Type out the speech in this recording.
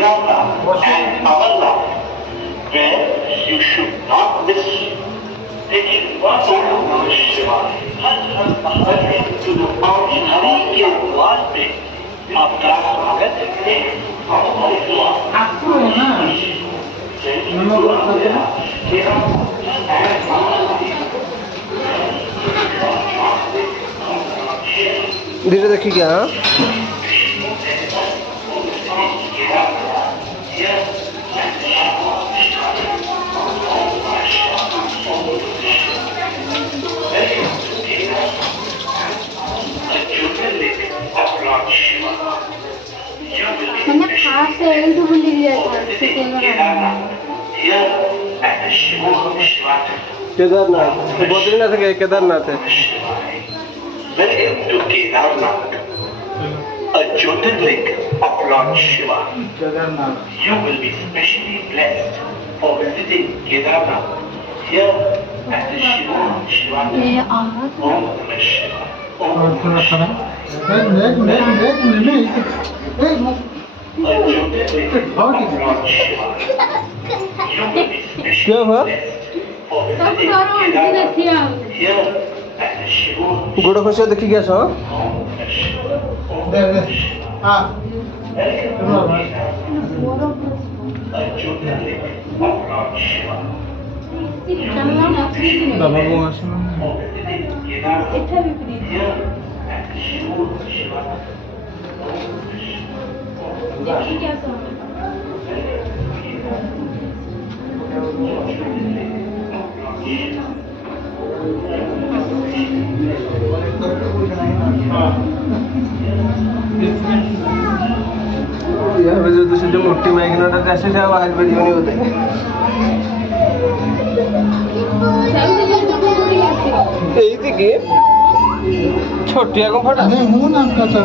Kirana and Avala, where you should not miss. लेकिन वह नमः शिवाय हर हर Mahadev to the Mount Hari के द्वार पे आपका स्वागत है। आपको है ना धीरे देखिए क्या मैंने खास से एक तो भूल गया था केदारनाथ बद्रीनाथ गए केदारनाथ है Welcome to Kedarnath, a Jyotirling of Lord Shiva. You will be specially blessed for visiting Kedarnath here at the Shiva. ये आवाज Om Namah Shiva. Om Namah Shiva. A Jyotirling of Lord Shiva. You will be specially क्या हुआ blessed for visiting Kedarnath here at the Shiva. गोड़ खसे देखी क्या सो बाबा को यहाँ पे जो दूसरी जो मोटी माइक ना कैसे क्या आवाज वीडियो नहीं होते यही थी कि छोटिया को फटा हूँ ना आपका सब